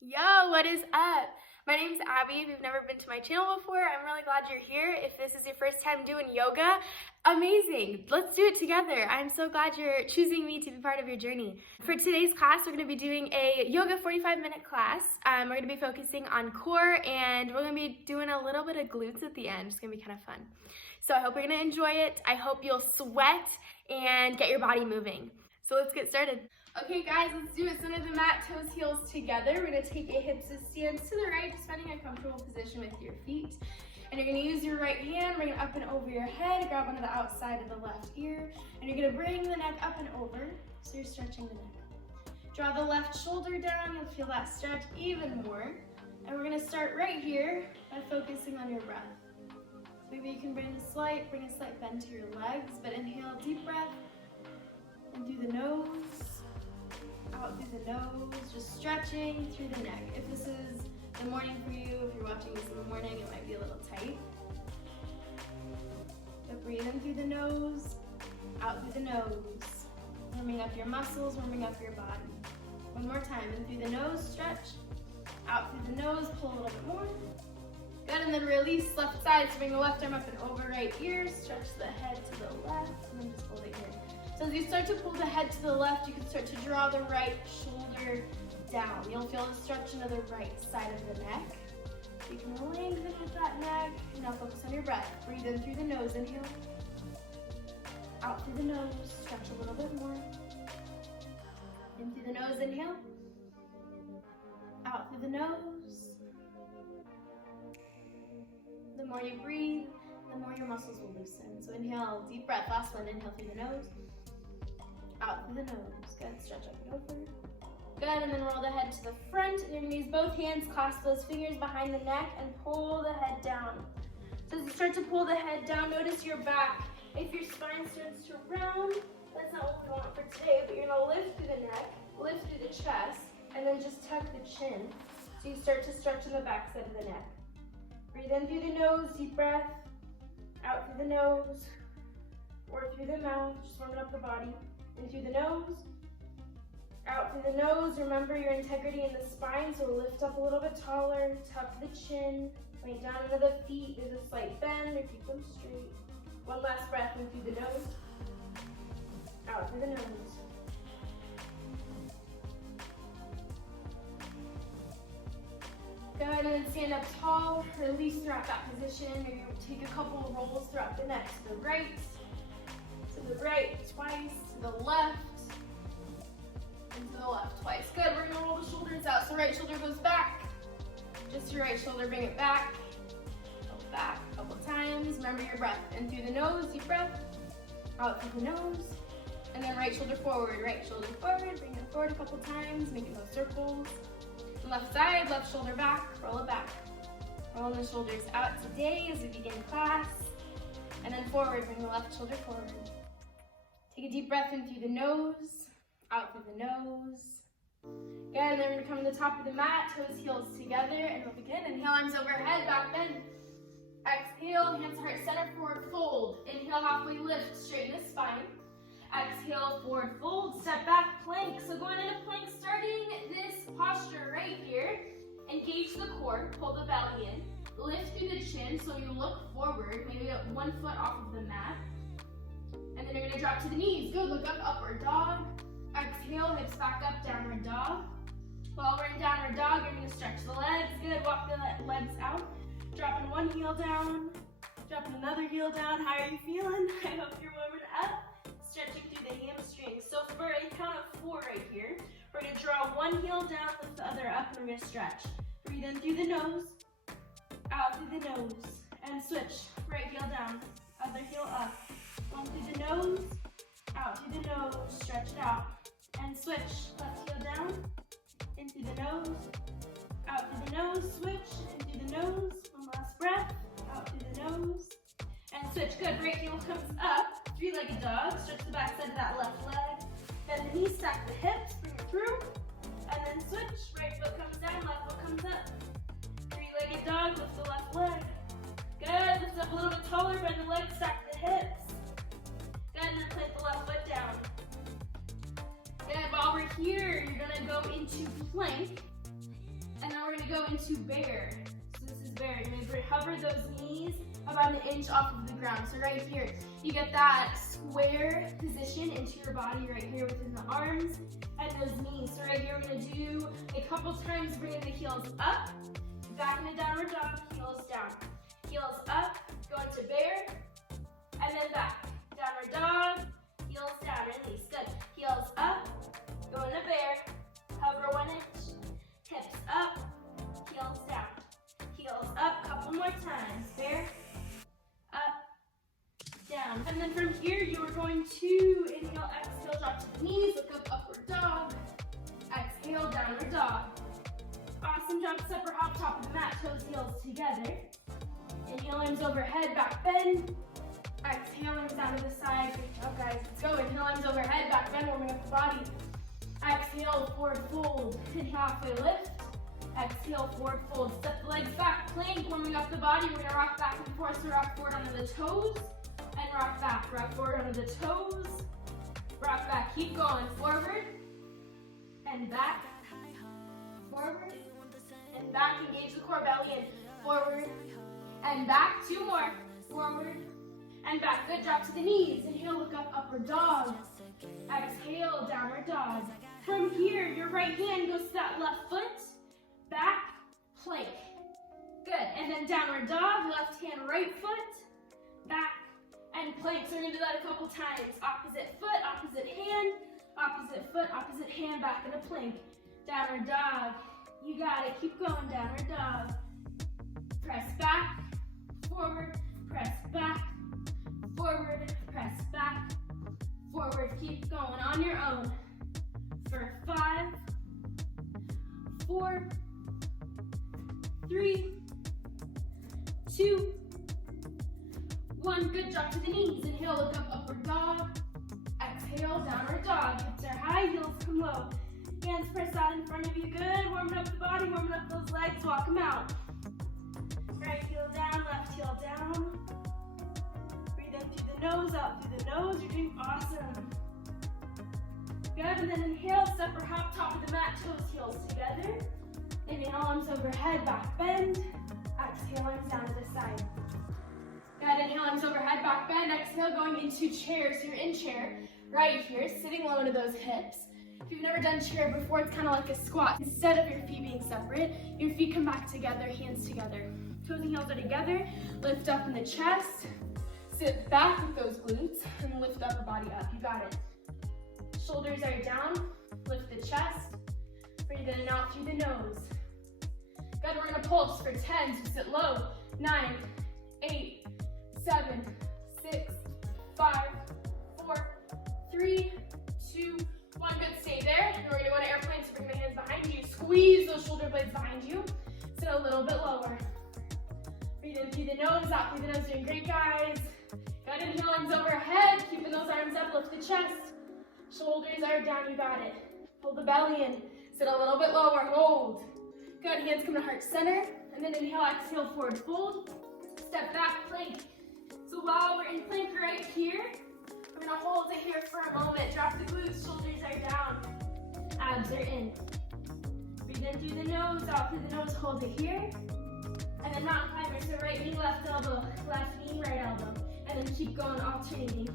Yo, what is up? My name's Abby. If you've never been to my channel before, I'm really glad you're here. If this is your first time doing yoga, amazing. Let's do it together. I'm so glad you're choosing me to be part of your journey. For today's class, we're going to be doing a yoga 45-minute class. We're going to be focusing on core, and we're going to be doing a little bit of glutes at the end. It's going to be kind of fun. So I hope you're going to enjoy it. I hope you'll sweat and get your body moving. So let's get started. Okay guys, let's do it. Center the mat, toes, heels together. We're gonna take a hips to stance to the right, just finding a comfortable position with your feet. And you're gonna use your right hand, bring it up and over your head, grab onto the outside of the left ear, and you're gonna bring the neck up and over, so you're stretching the neck. Draw the left shoulder down, you'll feel that stretch even more. And we're gonna start right here by focusing on your breath. So maybe you can bring a slight bend to your legs, but inhale, deep breath, in through the nose, out through the nose, just stretching through the neck. If this is the morning for you, if you're watching this in the morning, it might be a little tight. But breathe in through the nose, out through the nose. Warming up your muscles, warming up your body. One more time, in through the nose, stretch. Out through the nose, pull a little bit more. Good, and then release left side, so bring the left arm up and over right ear. Stretch the head to the left, and then just hold it here. So as you start to pull the head to the left, you can start to draw the right shoulder down. You'll feel a stretch into the right side of the neck. You can lengthen with that neck. Now focus on your breath. Breathe in through the nose, inhale. Out through the nose, stretch a little bit more. In through the nose, inhale. Out through the nose. The more you breathe, the more your muscles will loosen. So inhale, deep breath. Last one, inhale through the nose. Out through the nose. Good, stretch up and over. Good, and then roll the head to the front. And you're gonna use both hands, clasp those fingers behind the neck and pull the head down. So as you start to pull the head down, notice your back. If your spine starts to round, that's not what we want for today, but you're gonna lift through the neck, lift through the chest, and then just tuck the chin. So you start to stretch in the back side of the neck. Breathe in through the nose, deep breath. Out through the nose, or through the mouth, just warming up the body. In through the nose, out through the nose. Remember your integrity in the spine, so lift up a little bit taller, tuck the chin, bring it down into the feet. There's a slight bend, or keep them straight. One last breath in through the nose, out through the nose. Good, and then stand up tall, release throughout that position, or you take a couple of rolls throughout the neck. To the right twice, to the left, and to the left twice. Good, we're gonna roll the shoulders out. So right shoulder goes back, just your right shoulder, bring it back. Go back a couple times. Remember your breath. In through the nose, deep breath. Out through the nose. And then right shoulder forward, bring it forward a couple times, making those circles. Left side, left shoulder back, roll it back. Rolling the shoulders out today as we begin class. And then forward, bring the left shoulder forward. Take a deep breath in through the nose, out through the nose. Good, and then we're gonna come to the top of the mat, toes, heels together, and we'll begin. Inhale, arms overhead, back bend. Exhale, hands to heart center, forward fold. Inhale, halfway lift, straighten the spine. Exhale, forward fold, step back, plank. So going into plank, starting this posture right here. Engage the core, pull the belly in. Lift through the chin, so you look forward, maybe get 1 foot off of the mat. And then you're gonna drop to the knees. Good, look up, upward dog. Exhale, hips back up, downward dog. While we're in downward dog, you're gonna stretch the legs. Good, walk the legs out. Dropping one heel down, dropping another heel down. How are you feeling? I hope you're warming up. Stretching through the hamstrings. So for a count of 4 right here, we're gonna draw one heel down, lift the other up, and we're gonna stretch. Breathe in through the nose, out through the nose, and switch. Right heel down, other heel up. One through the nose, out through the nose, stretch it out. And switch, left heel down, in through the nose, out through the nose, switch, in through the nose. One last breath, out through the nose, and switch. Good, right heel comes up, three-legged dog, stretch the back side of that left leg. Bend the knees, stack the hips, bring it through, and then switch. Right foot comes down, left foot comes up. Three-legged dog, lift the left leg. Good, lift up a little bit taller, bend the legs, stack the hips. Good, and then plant the left foot down. Good, while we're here, you're gonna go into plank. to go into bear. So this is bear. You're going to hover those knees about an inch off of the ground. So right here, you get that square position into your body right here within the arms and those knees. So right here, we're going to do a couple times, bringing the heels up, back in a downward dog, heels down. Heels up, go into bear, and then back. Downward dog, heels down, release. Good. Heels up, go into bear, hover 1 inch, hips up, heels down. Heels up, couple more times. Bear, up, down. And then from here, you are going to inhale, exhale, drop to the knees, look up, upward dog. Exhale, downward dog. Awesome job, step or hop, top of the mat, toes, heels together. Inhale, arms overhead, back bend. Exhale, arms down to the side. Great job, guys. Let's go. Inhale, arms overhead, back bend, warming up the body. Exhale, forward fold. Inhale, halfway lift. Exhale, forward fold. Step the legs back, plank, warming up the body. We're gonna rock back and forth, so rock forward onto the toes, and rock back. Rock forward onto the toes, rock back. Keep going, forward, and back, forward, and back. Engage the core, belly in, forward, and back. 2 more, forward, and back. Good, drop to the knees. Inhale, look up, upward dog. Exhale, downward dog. From here, your right hand goes to that left foot, back, plank. Good, and then downward dog, left hand, right foot, back, and plank. So we're gonna do that a couple times. Opposite foot, opposite hand, opposite foot, opposite hand, back in a plank. Downward dog, you got it. Keep going, downward dog. Press back, forward, press back, forward, press back, forward. Keep going on your own. For 5, 4, 3, 2, 1. Good, drop to the knees. Inhale, look up, upward dog. Exhale, downward dog. Hips are high, heels come low. Hands press out in front of you. Good, warming up the body, warming up those legs. Walk them out. Right heel down, left heel down. Breathe in through the nose, out through the nose. You're doing awesome. Good, and then inhale, step or hop, top of the mat, toes, heels together. Inhale, arms overhead, back bend. Exhale, arms down to the side. Good, inhale, arms overhead, back bend. Exhale, going into chair. So you're in chair right here, sitting low into those hips. If you've never done chair before, it's kind of like a squat. Instead of your feet being separate, your feet come back together, hands together. Toes and heels are together. Lift up in the chest. Sit back with those glutes and lift upper body up. You got it. Shoulders are down. Lift the chest. Breathe in and out through the nose. Good, we're gonna pulse for 10, so sit low. 9, 8, 7, 6, 5, 4, 3, 2, 1. Good, stay there. And we're gonna go to airplane, so bring the hands behind you. Squeeze those shoulder blades behind you. Sit a little bit lower. Breathe in through the nose, out through the nose. Doing great, guys. Good, inhale, arms overhead. Keeping those arms up, lift the chest. Shoulders are down, you got it. Pull the belly in. Sit a little bit lower, hold. Good, hands come to heart center. And then inhale, exhale, forward fold. Step back, plank. So while we're in plank right here, we're gonna hold it here for a moment. Drop the glutes, shoulders are down. Abs are in. Breathe in through the nose, out through the nose, hold it here. And then mountain climber, so right knee, left elbow, left knee, right elbow. And then keep going, alternating.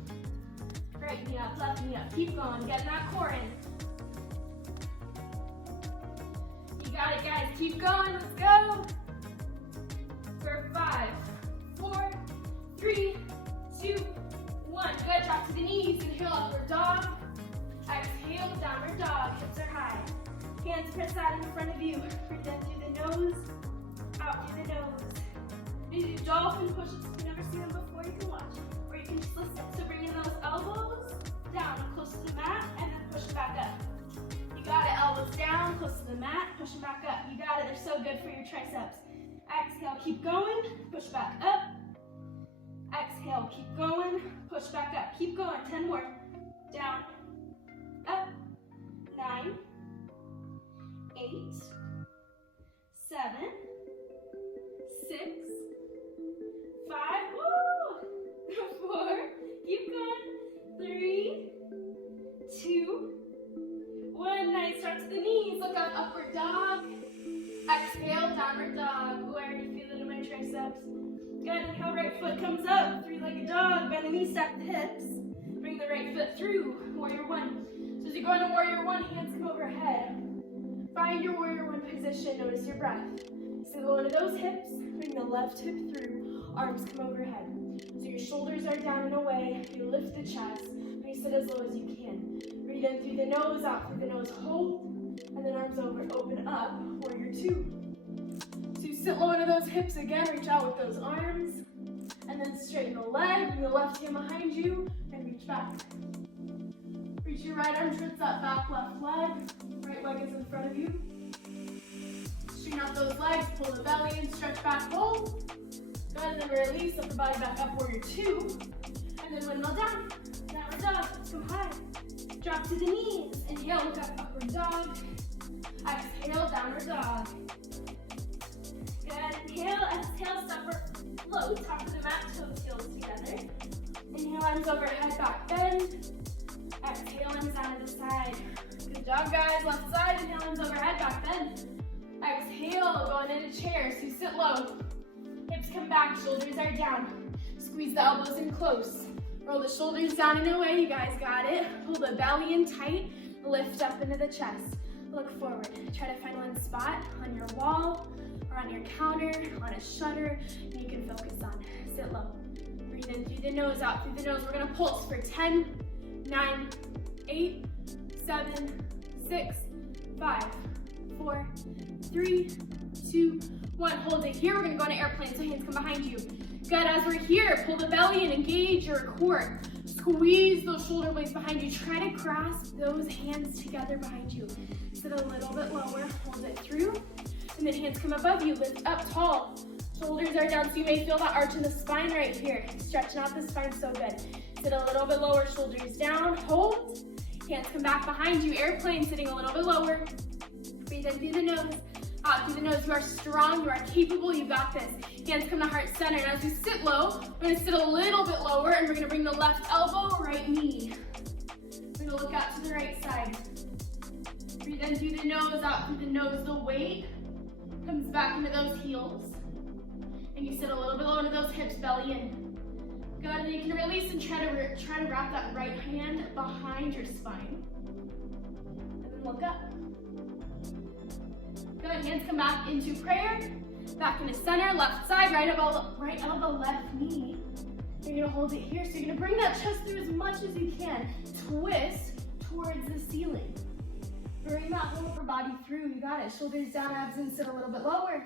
Right knee up, left knee up. Keep going, getting that core in. You got it, guys. Keep going, let's go. For 5, 4, 3, 2, 1. Good, drop to the knees. Inhale, upward dog. Exhale, downward dog. Hips are high. Hands press out in front of you. Breathe in through the nose, out through the nose. You do dolphin push-ups. If you've never seen them before, you can watch. Or you can just listen. So bring in those elbows down, close to the mat, and then push it back up. You got it. Elbows down, close to the mat, push it back up. You got it. They're so good for your triceps. Exhale, keep going, push back up. Exhale, keep going, push back up. Keep going, 10 more. Down, up, 9, 8, 7, 6, 5, woo! 4, keep going, 3, 2, 1. Nice, start to the knees, look up, upward dog. Exhale, downward dog. Ooh, I already feel it in my triceps. Good, inhale, right foot comes up, three-legged dog, bend the knees, stack the hips. Bring the right foot through, warrior one. So as you go into warrior one, hands come overhead. Find your warrior one position, notice your breath. So go into those hips, bring the left hip through, arms come overhead. So your shoulders are down and away, you lift the chest, and you sit as low as you can. Breathe in through the nose, out through the nose, hold, and then arms over, open up, warrior two. So you sit low into those hips again, reach out with those arms, and then straighten the leg, bring the left hand behind you, and reach back. Reach your right arm towards that back left leg, right leg is in front of you. Straighten out those legs, pull the belly in, stretch back, hold. Good, and then release, lift the body back up, warrior two. And then windmill down, downward dog, let's go high. Drop to the knees, inhale, look up, upward dog. Exhale, downward dog. Good, inhale, exhale, step low, top of the mat, toes, heels together. Inhale, arms overhead, back bend. Exhale, arms down to the side. Good job, guys, left side, inhale, arms overhead, back bend. Exhale, going into chair, so you sit low. Hips come back, shoulders are down. Squeeze the elbows in close. Roll the shoulders down and away, you guys got it. Pull the belly in tight, lift up into the chest. Look forward. Try to find one spot on your wall or on your counter, on a shutter, and you can focus on. Sit low. Breathe in through the nose, out through the nose. We're gonna pulse for 10, 9, 8, 7, 6, 5, 4, 3, 2, 1. Hold it here. We're gonna go into airplane, so hands come behind you. Good, as we're here, pull the belly in, engage your core. Squeeze those shoulder blades behind you. Try to grasp those hands together behind you. Sit a little bit lower, hold it through. And then hands come above you, lift up tall. Shoulders are down, so you may feel that arch in the spine right here. Stretching out the spine, so good. Sit a little bit lower, shoulders down, hold. Hands come back behind you, airplane, sitting a little bit lower. Breathe in through the nose, out through the nose. You are strong, you are capable, you got this. Hands come to heart center, and as you sit low, we're gonna sit a little bit lower, and we're gonna bring the left elbow, right knee. We're gonna look out to the right side. Breathe in through the nose, out through the nose. The weight comes back into those heels. And you sit a little bit lower into those hips, belly in. Good, and then you can release and try to wrap that right hand behind your spine. And then look up. Good, hands come back into prayer. Back into center, left side, right elbow, left knee. You're gonna hold it here, so you're gonna bring that chest through as much as you can. Twist towards the ceiling. Bring that whole upper body through, you got it. Shoulders down, abs in, sit a little bit lower.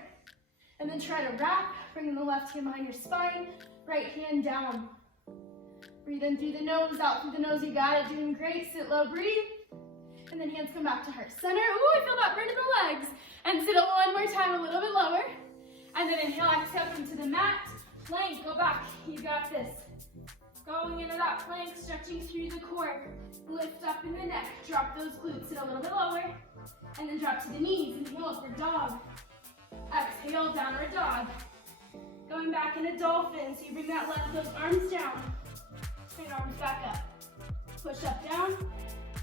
And then try to wrap, bringing the left hand behind your spine, right hand down. Breathe in through the nose, out through the nose, you got it, doing great. Sit low, breathe. And then hands come back to heart center. Ooh, I feel that burn in the legs. And sit one more time, a little bit lower. And then inhale, exhale, come to the mat. Plank, go back, you got this. Going into that plank, stretching through the core. Lift up in the neck, drop those glutes, sit a little bit lower. And then drop to the knees, inhale for dog. Exhale, downward dog. Going back into dolphin, so you bring those arms down. Bring arms back up. Push up, down.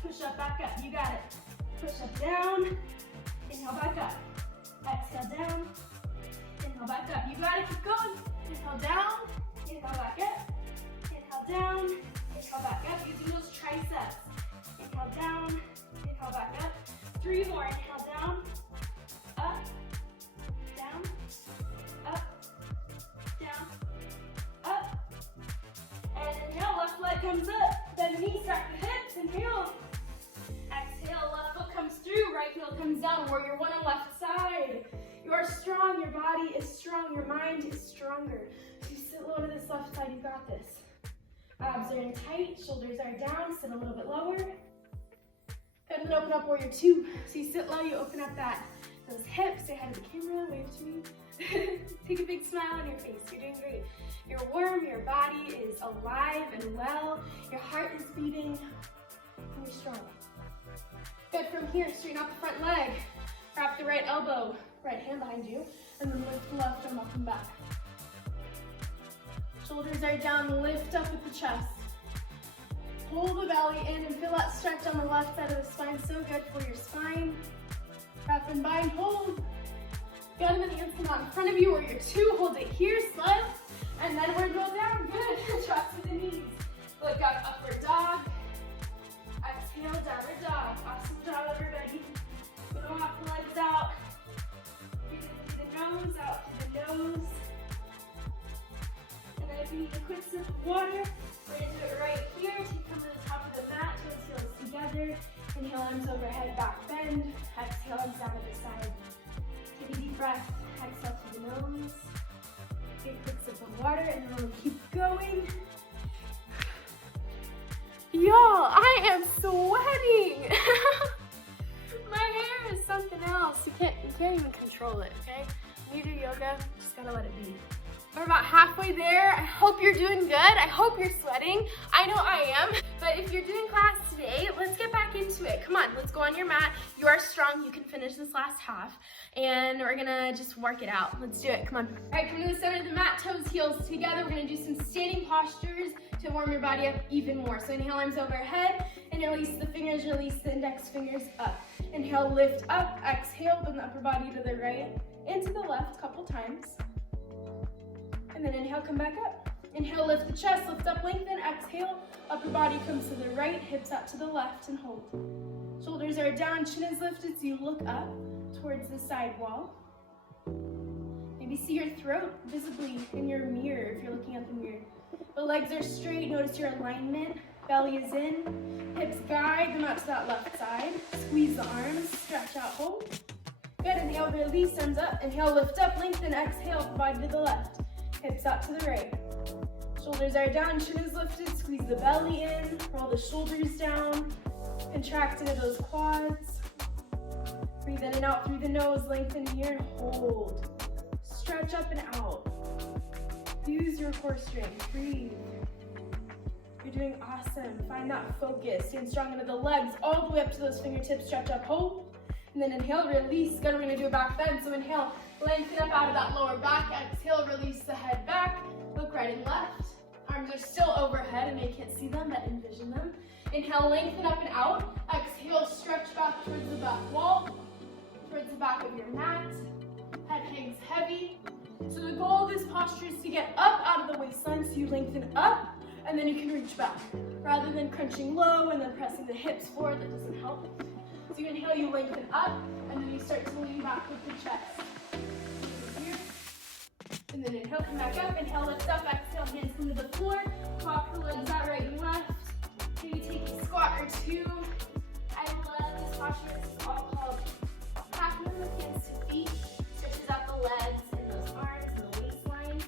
Push up, back up. You got it. Push up, down. Inhale, back up. Exhale, down. Inhale, back up. You got it. Keep going. Inhale, down. Inhale, back up. Inhale, down. Inhale, back up. Using those triceps. Inhale, down. Inhale, back up. 3 more. Inhale, down. Up. Down. Up. Down. Up. And inhale, left leg comes up. Bend the knees, stack the hips. Inhale. Exhale, left foot comes through, right heel comes down. Warrior one on left side. You are strong, your body is strong, your mind is stronger. If you sit low to this left side, you got this. Abs are in tight, shoulders are down, sit a little bit lower. And then open up warrior two. So you sit low, you open up those hips, say hi to the camera, wave to me. Take a big smile on your face, you're doing great. You're warm, your body is alive and well, your heart is beating, and you're strong. Good, from here, straighten out the front leg. Wrap the right elbow, right hand behind you, and then lift the left arm up and back. Shoulders are down, lift up with the chest. Pull the belly in and feel that stretch on the left side of the spine, so good for your spine. Wrap and bind, hold. Good, and then hands hand out in front of you or your two. Hold it here, smile. And then we're going down. Good. Drop to the knees. Look up, upward dog. Exhale, downward dog. Awesome job, everybody. We don't have the legs out. Breathe in through the nose, out through the nose. And then if you need a quick sip of water, we're going to do it right here. Take from the top of the mat, toes heels together. Inhale, arms overhead, back bend. Exhale, arms down to the side. Take a deep breath. Exhale through the nose. Take a quick sip of water, and then we'll keep going. Y'all, I am sweating. My hair is something else. You can't even control it, okay? When you do yoga, just gotta let it be. We're about halfway there. I hope you're doing good. I hope you're sweating. I know I am. But if you're doing class today, let's get back into it. Come on, let's go on your mat. You are strong. You can finish this last half. And we're gonna just work it out. Let's do it. Come on. All right, come to the center of the mat, toes, heels together. We're gonna do some standing postures to warm your body up even more. So inhale, arms overhead, and release the fingers, release the index fingers up. Inhale, lift up, exhale, bend the upper body to the right and to the left a couple times. And then inhale, come back up. Inhale, lift the chest, lift up, lengthen, exhale, upper body comes to the right, hips out to the left, and hold. Shoulders are down, chin is lifted, so you look up towards the side wall. Maybe see your throat visibly in your mirror if you're looking at the mirror. The legs are straight, notice your alignment. Belly is in, hips guide them out to that left side. Squeeze the arms, stretch out, hold. Good, inhale, release, arms up. Inhale, lift up, lengthen, exhale, upper body to the left. Hips out to the right. Shoulders are down, chin is lifted, squeeze the belly in, roll the shoulders down, contract into those quads. Breathe in and out through the nose, lengthen here and hold. Stretch up and out. Use your core strength, breathe. You're doing awesome. Find that focus. Stand strong into the legs, all the way up to those fingertips, stretch up, hold. And then inhale, release. Good, we're gonna do a back bend. So inhale, lengthen up out of that lower back. Exhale, release the head back. Look right and left. Arms are still overhead, and you can't see them, but envision them. Inhale, lengthen up and out. Exhale, stretch back towards the back wall, towards the back of your mat. Head hangs heavy. So the goal of this posture is to get up out of the waistline, so you lengthen up, and then you can reach back. Rather than crunching low and then pressing the hips forward, that doesn't help. So you inhale, you lengthen up, and then you start to lean back with the chest. Here. And then inhale, come back up. Inhale, lift up. Exhale, hands come to the floor. Walk the legs out right and left. Maybe take a squat or two. I love this posture. It's all called half movement, hands to feet. Stretches out the legs and those arms and the waistline.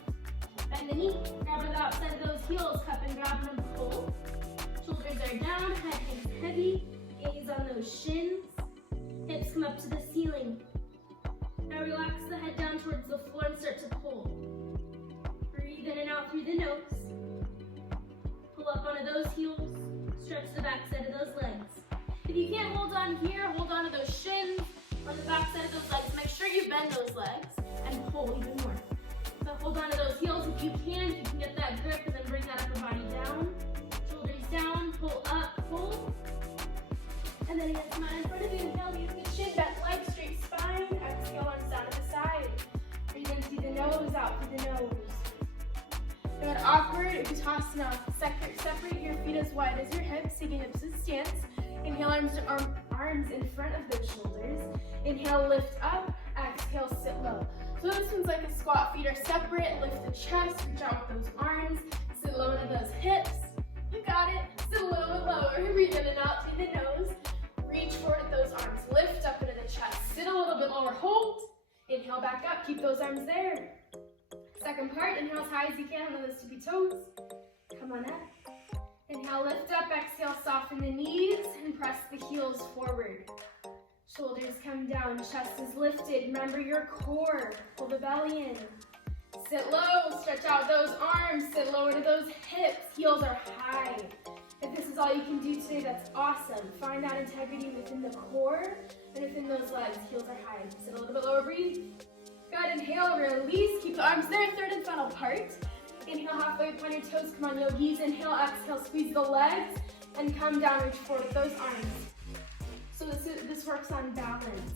Bend the knee. Grab the outside of those heels. Cup and grab them and pull. Shoulders are down. Head hangs heavy. Gaze on those shins. Hips come up to the ceiling. Now relax the head down towards the floor and start to pull. Breathe in and out through the nose. Pull up onto those heels. Stretch the back side of those legs. If you can't hold on here, hold on to those shins or the back side of those legs. Make sure you bend those legs and pull even more. So hold on to those heels if you can get that grip, and then bring that upper body down. Shoulders down, pull up, pull. And then again, come out in front of you. Inhale, use the chin, bent leg, straight spine. Exhale, arms down to the side. Breathe in through the nose, out through the nose. Good, awkward Uttanasana. Separate your feet as wide as your hips. Take a hip stance. Inhale, arms in front of those shoulders. Inhale, lift up. Exhale, sit low. So this one's like a squat. Feet are separate. Lift the chest. Reach out with those arms. Sit low into those hips. You got it. Sit a little bit lower. Breathe in and out through the nose. Reach forward with those arms. Lift up into the chest. Sit a little bit lower. Hold. Inhale back up. Keep those arms there. Second part. Inhale as high as you can on those tippy toes. Come on up. Inhale, lift up. Exhale, soften the knees and press the heels forward. Shoulders come down. Chest is lifted. Remember your core. Pull the belly in. Sit low. Stretch out those arms. Sit lower to those hips. Heels are high. If this is all you can do today, that's awesome. Find that integrity within the core and within those legs. Heels are high. Sit a little bit lower, breathe. Good, inhale, release. Keep the arms there, third and final part. Inhale, halfway upon your toes. Come on, yogis. Inhale, exhale, squeeze the legs and come down, reach forward with those arms. So this works on balance.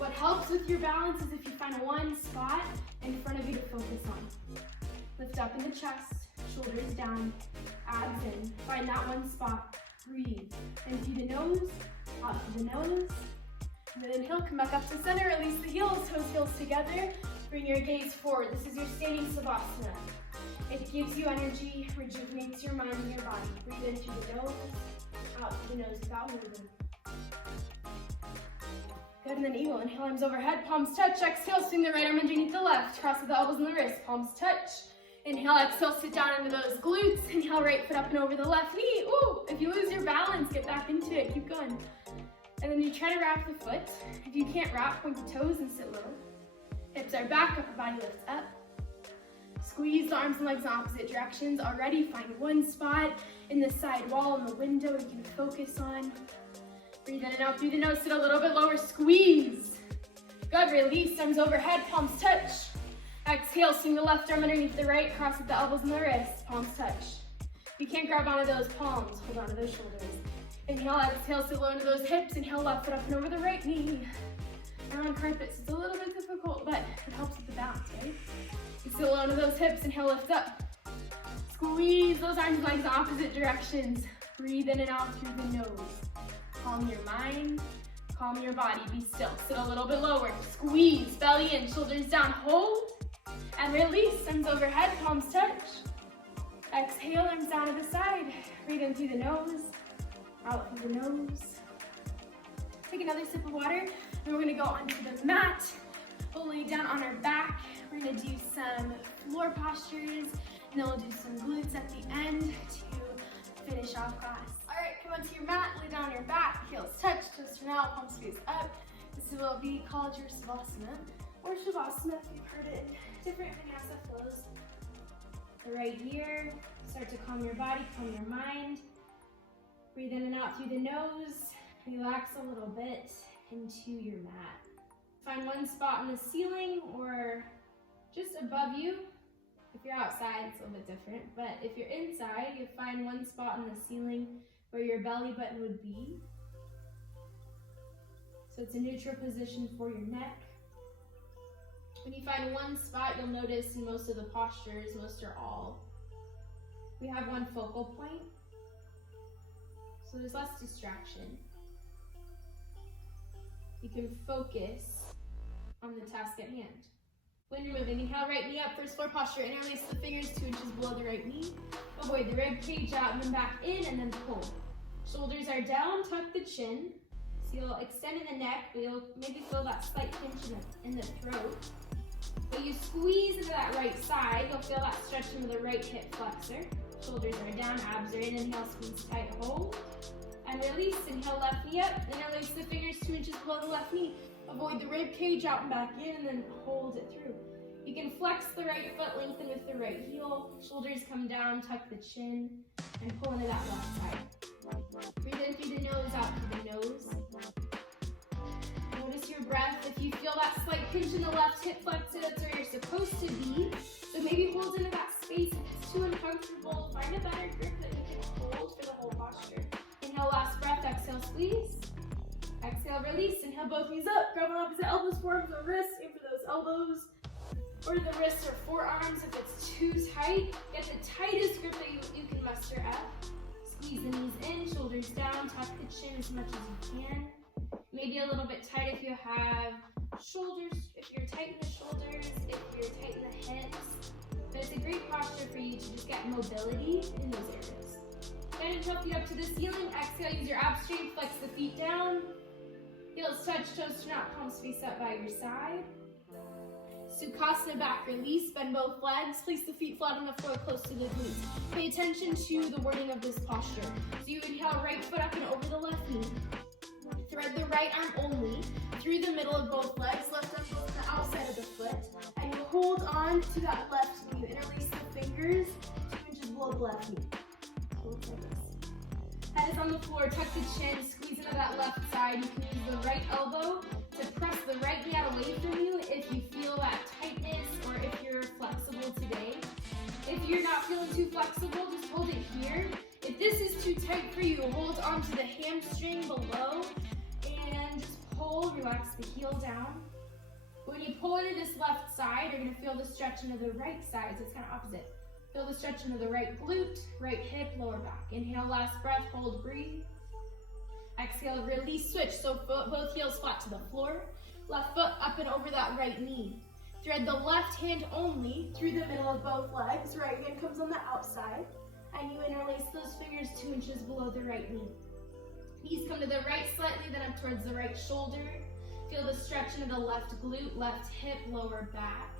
What helps with your balance is if you find one spot in front of you to focus on. Lift up in the chest, shoulders down, abs in. Find that one spot. Breathe. In through the nose, out through the nose. And then inhale, come back up to center, release the heels, toes, heels together. Bring your gaze forward. This is your standing savasana. It gives you energy, rejuvenates your mind and your body. Breathe in through the nose, out through the nose without moving. Good, and then eagle. Inhale, arms overhead, palms touch. Exhale, swing the right arm underneath the left. Cross the elbows and the wrist, palms touch. Inhale, exhale, sit down into those glutes. Inhale, right foot up and over the left knee. Ooh, if you lose your balance, get back into it. Keep going. And then you try to wrap the foot. If you can't wrap, point the toes and sit low. Hips are back, upper body lifts up. Squeeze the arms and legs in opposite directions. Already find one spot in the side wall in the window you can focus on. Breathe in and out through the nose, sit a little bit lower, squeeze. Good, release, arms overhead, palms touch. Exhale, swing the left arm underneath the right, cross with the elbows and the wrists, palms touch. If you can't grab onto those palms, hold onto those shoulders. Inhale, exhale, sit low into those hips. Inhale, left foot up and over the right knee. Now on carpets, it's a little bit difficult, but it helps with the balance, right? You sit low into those hips, inhale, lift up. Squeeze those arms and legs opposite directions. Breathe in and out through the nose. Calm your mind, calm your body, be still. Sit a little bit lower, squeeze, belly in, shoulders down, hold, and release. Arms overhead, palms touch. Exhale, arms down to the side. Breathe in through the nose, out through the nose. Take another sip of water, and we're gonna go onto the mat. We'll lay down on our back. We're gonna do some floor postures, and then we'll do some glutes at the end to finish off class. All right, come onto your mat, lay down on your back, heels touch, toes turn out, palms face up. This is what we call your savasana, or shavasana if you've heard it in different vinyasa flows. So right here, start to calm your body, calm your mind. Breathe in and out through the nose. Relax a little bit into your mat. Find one spot on the ceiling or just above you. If you're outside, it's a little bit different, but if you're inside, you find one spot on the ceiling where your belly button would be. So it's a neutral position for your neck. When you find one spot, you'll notice in most of the postures, most or all, we have one focal point. So there's less distraction. You can focus on the task at hand. When you're moving, inhale, right knee up, first floor posture. Interlace the fingers 2 inches below the right knee. Avoid the rib cage out and then back in and then pull. Shoulders are down, tuck the chin. So you'll extend in the neck, but you'll maybe feel that slight pinch in the throat. But you squeeze into that right side, you'll feel that stretch into the right hip flexor. Shoulders are down, abs are in. Inhale, squeeze tight, hold. And release, inhale, left knee up. Interlace the fingers 2 inches below the left knee. Avoid the rib cage out and back in and then hold it through. You can flex the right foot, lengthen with the right heel. Shoulders come down, tuck the chin, and pull into that left side. Breathe in through the nose, out through the nose. Notice your breath. If you feel that slight pinch in the left hip flexor, that's where you're supposed to be. So maybe hold into that space. If it's too uncomfortable, find a better grip that you can hold for the whole posture. Inhale, last breath, exhale, squeeze. Exhale, release. Inhale, both knees up. Grab on opposite elbows, forearms or wrists. Aim for those elbows or the wrists or forearms. If it's too tight, get the tightest grip that you can muster up. Squeeze the knees in, shoulders down, tuck the chin as much as you can. Maybe a little bit tight if you have shoulders, if you're tight in the shoulders, if you're tight in the hips. But it's a great posture for you to just get mobility in those areas. Then inhale, feet up to the ceiling. Exhale, use your abs straight, flex the feet down. Heels touch, toes turn out, palms face up by your side. Sukhasana, back release, bend both legs. Place the feet flat on the floor close to the glutes. Pay attention to the wording of this posture. So you inhale, right foot up and over the left knee. Thread the right arm only through the middle of both legs. Left arm goes to the outside of the foot. And you hold on to that left knee. You interlace the fingers 2 inches below the left knee. Hold like this. Head is on the floor, tuck the chin, squeeze into that left side. You can use the right elbow to press the right knee out away from you if you feel that tightness or if you're flexible today. If you're not feeling too flexible, just hold it here. If this is too tight for you, hold onto the hamstring below and just pull pull, relax the heel down. When you pull into this left side, you're gonna feel the stretch into the right side, so it's kind of opposite. Feel the stretch into the right glute, right hip, lower back. Inhale, last breath, hold, breathe. Exhale, release, switch. So both heels flat to the floor. Left foot up and over that right knee. Thread the left hand only through the middle of both legs. Right hand comes on the outside. And you interlace those fingers 2 inches below the right knee. Knees come to the right slightly, then up towards the right shoulder. Feel the stretch into the left glute, left hip, lower back.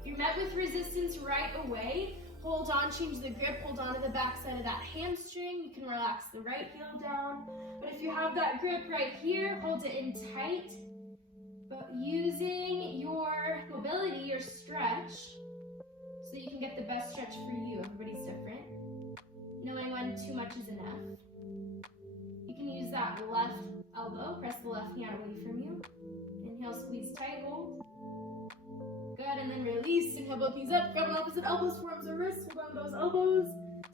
If you're met with resistance right away, hold on, change the grip, hold on to the back side of that hamstring. You can relax the right heel down. But if you have that grip right here, hold it in tight. But using your mobility, your stretch, so that you can get the best stretch for you. Everybody's different. Knowing when too much is enough. You can use that left elbow, press the left hand away from you. Inhale, squeeze tight, hold. Good, and then release. Inhale, both knees up, grab an opposite elbows, forearms or wrists, hold on to those elbows.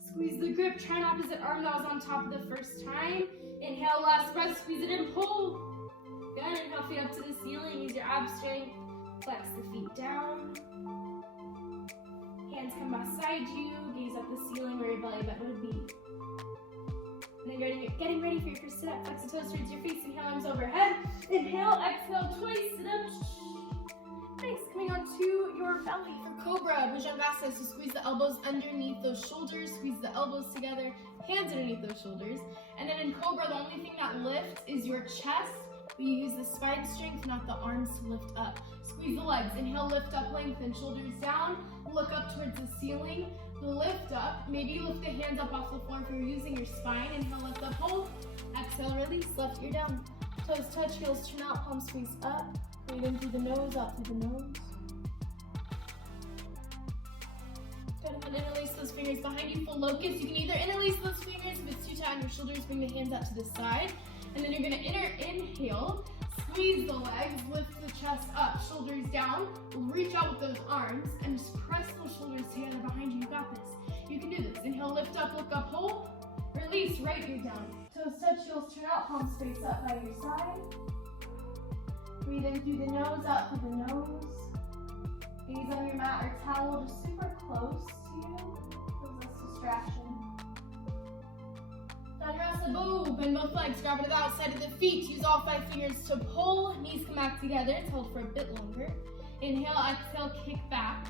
Squeeze the grip, try an opposite arm that was on top of the first time. Inhale, last breath, squeeze it in, pull. Good, inhale, feet up to the ceiling, use your ab strength. Flex the feet down. Hands come beside you, gaze up the ceiling where your belly button would be. And then getting ready for your first sit up. Flex the toes towards your face, inhale, arms overhead. Inhale, exhale, twice, sit up. Nice, coming onto your belly for Cobra, Bhujangasana. So squeeze the elbows underneath those shoulders, squeeze the elbows together, hands underneath those shoulders. And then in Cobra, the only thing that lifts is your chest. But you use the spine strength, not the arms to lift up. Squeeze the legs. Inhale, lift up, lengthen, shoulders down. Look up towards the ceiling. Lift up. Maybe lift the hands up off the floor if you're using your spine. Inhale, lift up, hold. Exhale, release. Left ear down. Toes touch, heels turn out, palms squeeze up. Breathe in through the nose, out through the nose. Good, and then interlace those fingers behind you, full locust. You can either interlace those fingers if it's too tight on your shoulders, bring the hands out to the side. And then you're gonna inhale, squeeze the legs, lift the chest up, shoulders down, reach out with those arms, and just press those shoulders together behind you. You got this. You can do this. Inhale, lift up, look up, hold. Release, right ear down. Toes touch, heels turn out, palms face up by your side. Breathe in through the nose, out through the nose. Gaze on your mat or towel, just super close to you. Feels less distraction. Chaturanga, boom, bend both legs, grab it to the outside of the feet. Use all 5 fingers to pull. Knees come back together. It's held for a bit longer. Inhale, exhale, kick back.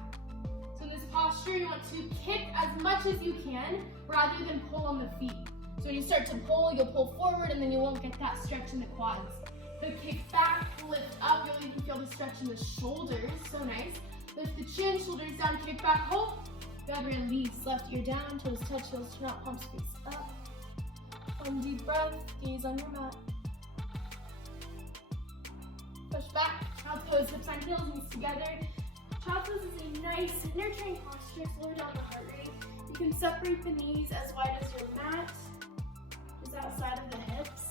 So in this posture, you want to kick as much as you can rather than pull on the feet. So when you start to pull, you'll pull forward and then you won't get that stretch in the quads. So kick back, lift up. You'll even feel the stretch in the shoulders. So nice. Lift the chin, shoulders down, kick back, hold. Good, release. Left ear down, toes touch, heels turn out, palms face up. One deep breath, gaze on your mat. Push back, child's pose, hips on heels, knees together. Child's pose is a nice, nurturing posture, slow down the heart rate. You can separate the knees as wide as your mat, just outside of the hips.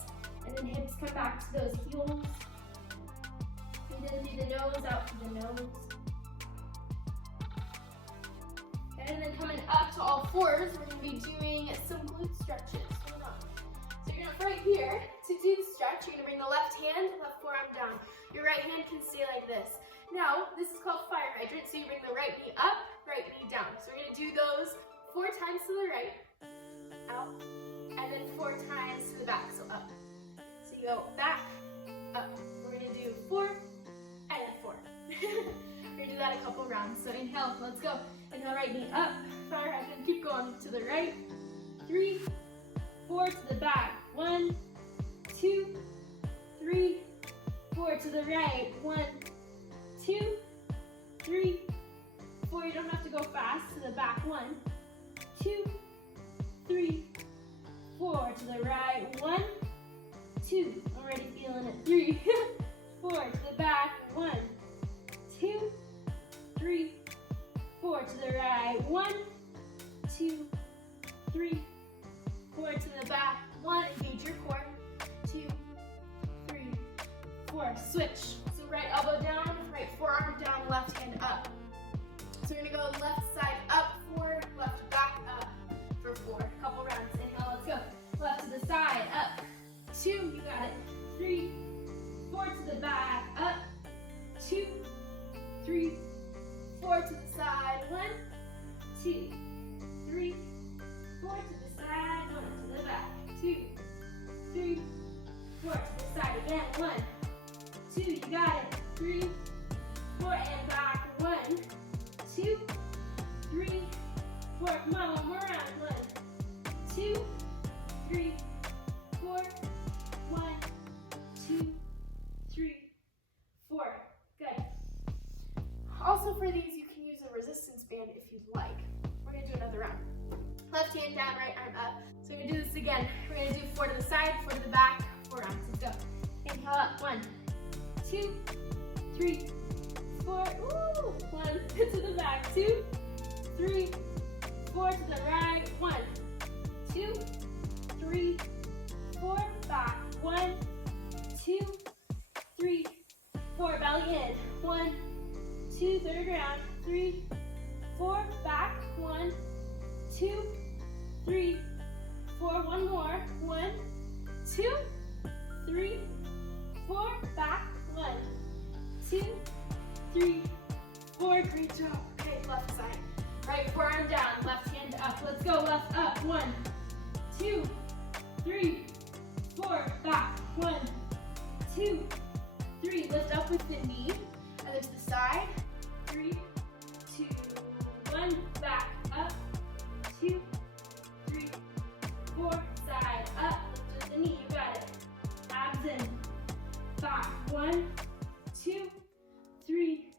And then hips come back to those heels. Breathe in through the nose, out through the nose. And then coming up to all fours, we're going to be doing some glute stretches. So you're going to, right here, to do the stretch, you're going to bring the left hand, left forearm down. Your right hand can stay like this. Now, this is called fire hydrant, so you bring the right knee up, right knee down. So we're going to do those 4 times to the right, out, and then 4 times to the back, so up. So you go back, up. We're going to do 4, and then 4. We're going to do that a couple rounds. So inhale, let's go. Inhale, right knee up, fire hydrant, keep going to the right. 3, 4 to the back. 1, 2, 3, 4 to the right. 1, 2, 3, 4. You don't have to go fast. To the back. 1, 2, 3, 4 to the right. 1, 2. Already feeling it. 3, 4 to the back. 1, 2, 3, 4 to the right. 1, 2, 3, 4 to the back. 1, engage your core. 2, 3, 4. Switch. So right elbow down, right forearm down, left hand up. So we're gonna go left side up 4, left back up for 4. Couple rounds. Inhale, let's go. Left to the side, up. 2, you got it. 3, 4 to the back. 3, 4 to the side. 1, 2, 3, 4 to the side. 1 to the back. 2, 3, 4 to the side again. 1, 2, you got it. 3, 4 and back. 1, 2, 3, 4. Come on, one more round. 1, 2, 3, 4. 1, 2, 3, 4. Good. Also for these, you can use a resistance band if you'd like. We're gonna do another round. Left hand down, right arm up. So we're gonna do this again. We're gonna do 4 to the side, 4 to the back, 4 rounds. Let's go. Inhale up. 1, 2, 3, 4. Ooh. 1 to the back. 2, 3, 4 to the right. 1, 2, 3, 4. Back. 1, 2, 3, 4. Belly in. 1, 2. Third round. 3, 4. Back. 1, 2, 3, 4. One more. 1, 2, 3, 4. Back. 1, 2, 3, 4. Great job. Okay, left side. Right forearm down. Left hand up. Let's go. Left up. 1, 2, 3, 4. Back. 1, 2, 3. Lift up with the knee. And then to the side. 3, 2, 1. Back. Up. 2, 3, 4. Side. Up. Lift with the knee. You got it. Abs in. Back. 1, 2, 3,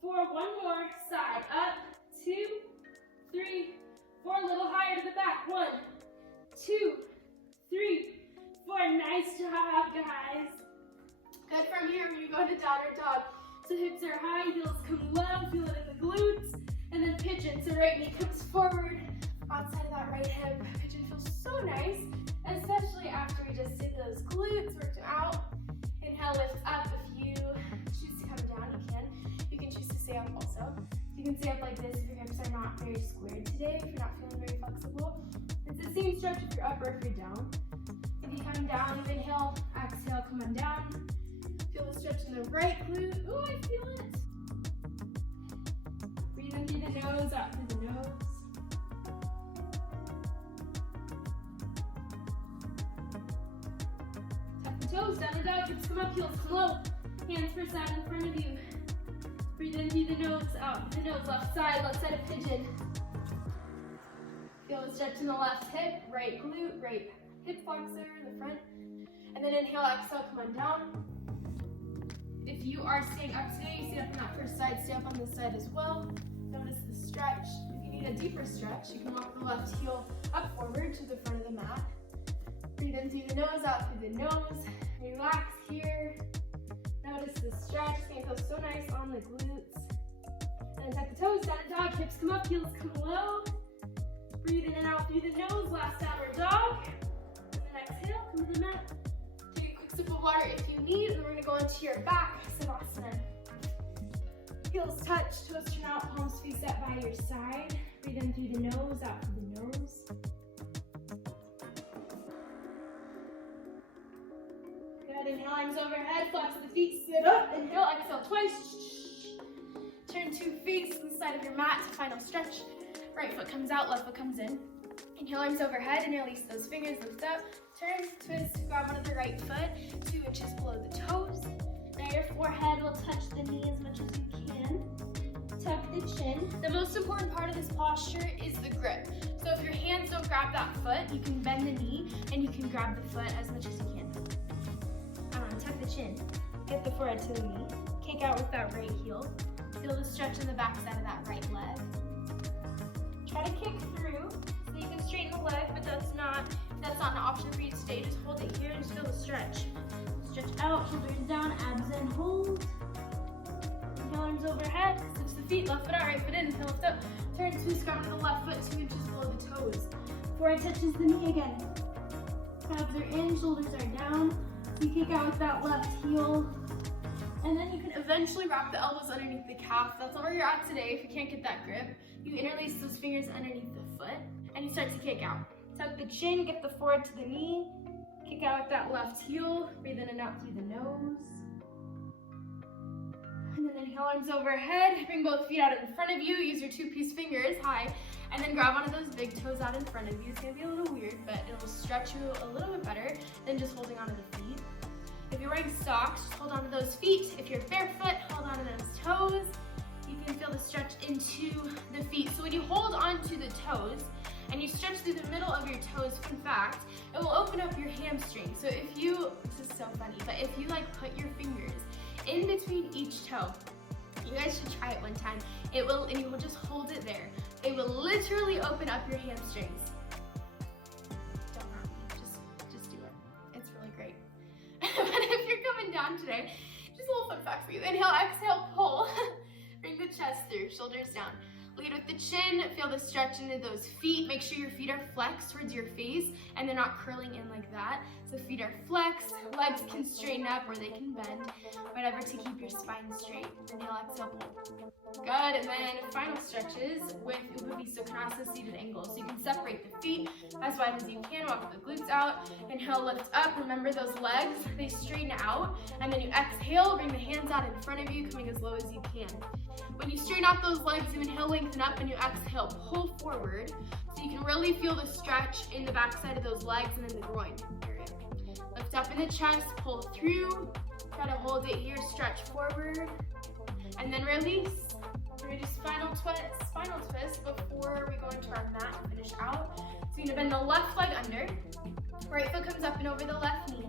4. One more. Side. Up. 2, 3, 4. A little higher to the back. 1, 2, 3, 4. Nice job, guys. Good. From here, you go to downward dog. So hips are high, heels come low, feel it in the glutes, and then pigeon. So right knee comes forward, outside of that right hip. Pigeon feels so nice, and especially after we just did those glutes, worked out. Inhale, lift up. If you choose to come down, you can. You can choose to stay up also. You can stay up like this if your hips are not very squared today, if you're not feeling very flexible. It's the same stretch if you're up or if you're down. If you come down, you inhale, exhale, come on down. Feel the stretch in the right glute. Ooh, I feel it. Breathe in through the nose, out through the nose. Tuck the toes, down dog, hips come up, heels come low. Hands first out in front of you. Breathe in through the nose, out through the nose, left side of pigeon. Feel the stretch in the left hip, right glute, right hip flexor in the front. And then inhale, exhale, come on down. If you are staying up today, stay up on that first side, stay up on this side as well. Notice the stretch. If you need a deeper stretch, you can walk the left heel up forward to the front of the mat. Breathe in through the nose, out through the nose. Relax here. Notice the stretch. It's going to feel so nice on the glutes. And then tuck the toes, down dog, hips come up, heels come low. Breathe in and out through the nose, last downward dog. And then exhale, come to the mat. Take a quick sip of water if you need, and we're going to go into your back savasana. Heels touch, toes turn out, palms face up by your side. Breathe in through the nose, out through the nose. Good, inhale, arms overhead, flex the feet, sit up, inhale, exhale twice. Turn to face the side of your mat, final stretch. Right foot comes out, left foot comes in. Inhale, arms overhead, and release those fingers, lift up. Turn, twist, grab onto the right foot, 2 inches below the toes. Now your forehead will touch the knee as much as you can. Tuck the chin. The most important part of this posture is the grip. So if your hands don't grab that foot, you can bend the knee and you can grab the foot as much as you can. Tuck the chin. Get the forehead to the knee. Kick out with that right heel. Feel the stretch in the back side of that right leg. Try to kick through so you can straighten the leg, but that's not an option for you to stay. Just hold it here and just feel the stretch. Stretch out, shoulders down, abs in, hold. Inhale, arms overhead, switch the feet, left foot out, right foot in, inhale, lift up. Turn, twist, grab the left foot, 2 inches below the toes. Forehead touches the knee again. Abs are in, shoulders are down. You kick out with that left heel. And then you can eventually wrap the elbows underneath the calf. That's not where you're at today if you can't get that grip. You interlace those fingers underneath the foot and you start to kick out. Tuck the chin, get the forehead to the knee. Kick out with that left heel. Breathe in and out through the nose. And then inhale, arms overhead. Bring both feet out in front of you. Use your two-piece fingers high. And then grab onto those big toes out in front of you. It's gonna be a little weird, but it'll stretch you a little bit better than just holding onto the feet. If you're wearing socks, just hold onto those feet. If you're barefoot, hold onto those toes. You can feel the stretch into the feet. So when you hold onto the toes and you stretch through the middle of your toes, fun fact, it will open up your hamstring. So if you, this is so funny, but if you like put your fingers in between each toe, you guys should try it one time. It will, and you will just hold it there. It will literally open up your hamstrings. Don't hurt me, just do it. It's really great. But if you're coming down today, just a little fun fact for you. Inhale, exhale, pull. Bring the chest through, shoulders down. Lead with the chin, feel the stretch into those feet. Make sure your feet are flexed towards your face and they're not curling in like that. So feet are flexed, legs can straighten up or they can bend, whatever to keep your spine straight. Inhale, exhale, pull. Good, and then final stretches with Abbey Sukhanasa, seated angle. So you can separate the feet as wide as you can, walk the glutes out. Inhale, lift up, remember those legs, they straighten out. And then you exhale, bring the hands out in front of you, coming as low as you can. When you straighten out those legs, you inhale, lengthen up, and you exhale, pull forward. So you can really feel the stretch in the backside of those legs and in the groin area. Lift up in the chest, pull through. Try to hold it here, stretch forward. And then release. We're gonna do spinal twist before we go into our mat and finish out. So you're gonna bend the left leg under. Right foot comes up and over the left knee.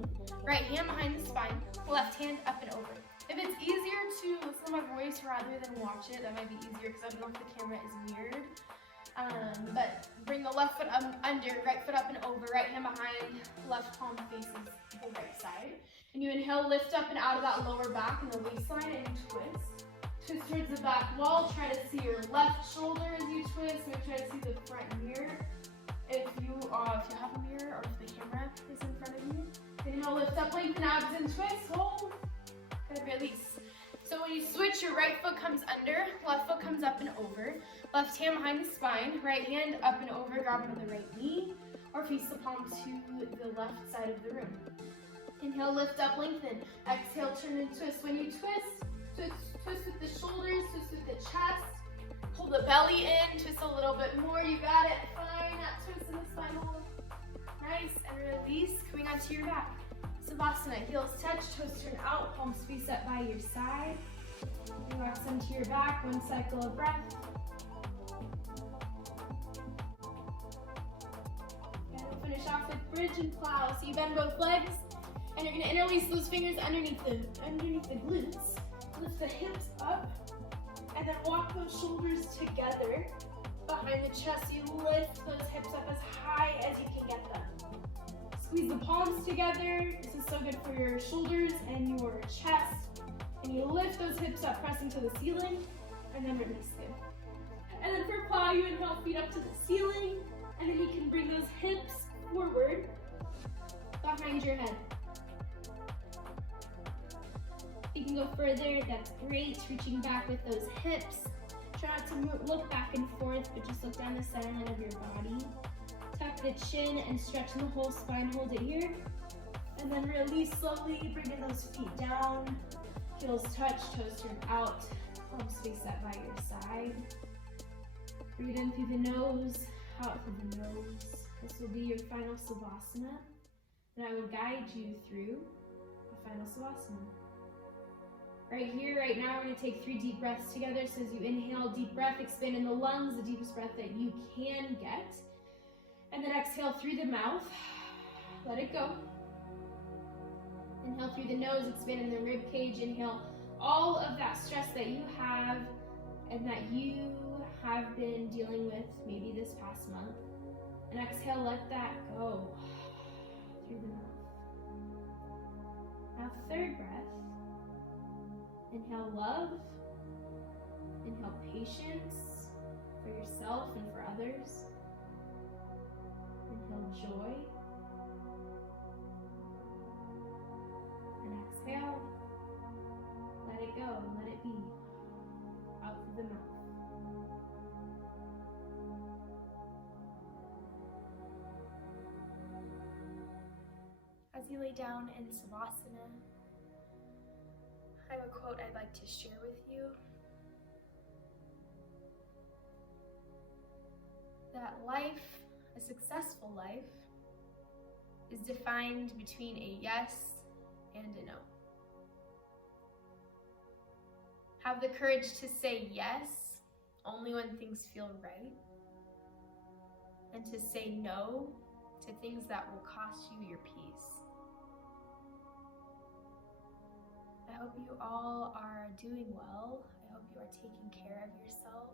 Right hand behind the spine. Left hand up and over. If it's easier to listen to my voice rather than watch it, that might be easier because I don't know if the camera is mirrored. But bring the left foot under, right foot up and over, right hand behind, left palm faces the right side. And you inhale, lift up and out of that lower back and the waistline and twist. Twist towards the back wall, try to see your left shoulder as you twist, maybe try to see the front mirror. If you have a mirror or if the camera is in front of you. Inhale, lift up, lengthen abs and twist, hold. Good, release. So when you switch, your right foot comes under, left foot comes up and over. Left hand behind the spine, right hand up and over, grab onto the right knee, or face the palm to the left side of the room. Inhale, lift up, lengthen. Exhale, turn and twist. When you twist with the shoulders, twist with the chest. Pull the belly in, twist a little bit more. You got it. Find that twist in the spine hold. Nice, and release, coming onto your back. Savasana, heels touch, toes turn out, palms face up by your side. Relax into your back, one cycle of breath. And we'll finish off with bridge and plow. So you bend both legs, and you're gonna interlace those fingers underneath the glutes. Lift the hips up, and then walk those shoulders together behind the chest. You lift those hips up as high as you can get them. Squeeze the palms together. This is so good for your shoulders and your chest. And you lift those hips up, pressing to the ceiling, and then release them. And then for plow, you inhale, feet up to the ceiling, and then you can bring those hips forward behind your head. You can go further, that's great. Reaching back with those hips. Try not to look back and forth, but just look down the center line of your body. Tuck the chin and stretch in the whole spine, hold it here. And then release slowly, bringing those feet down. Heels touch, toes turn out. Palms face up by your side. Breathe in through the nose, out through the nose. This will be your final Savasana. And I will guide you through the final Savasana. Right here, right now, we're gonna take 3 deep breaths together. So as you inhale, deep breath, expand in the lungs, the deepest breath that you can get. And then exhale through the mouth, let it go. Inhale through the nose, expand in the rib cage. Inhale all of that stress that you have and that you have been dealing with maybe this past month. And exhale, let that go through the mouth. Now, third breath. Inhale love, inhale patience for yourself and for others. Inhale joy, and exhale, let it go, let it be, out through the mouth. As you lay down in Savasana, I have a quote I'd like to share with you. That life, a successful life, is defined between a yes and a no. Have the courage to say yes only when things feel right, and to say no to things that will cost you your peace. I hope you all are doing well. I hope you are taking care of yourself.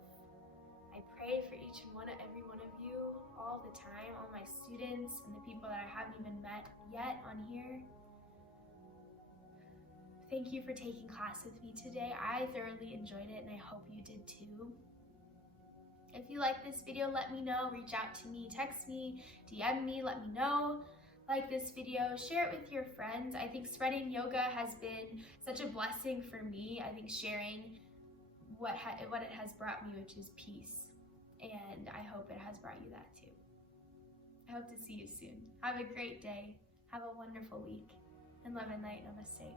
I pray for each and every one of you all the time, all my students and the people that I haven't even met yet on here. Thank you for taking class with me today. I thoroughly enjoyed it and I hope you did too. If you like this video, let me know. Reach out to me, text me, DM me, let me know. Like this video, share it with your friends. I think spreading yoga has been such a blessing for me. I think sharing what it has brought me, which is peace. And I hope it has brought you that too. I hope to see you soon. Have a great day. Have a wonderful week. And love and light. Namaste.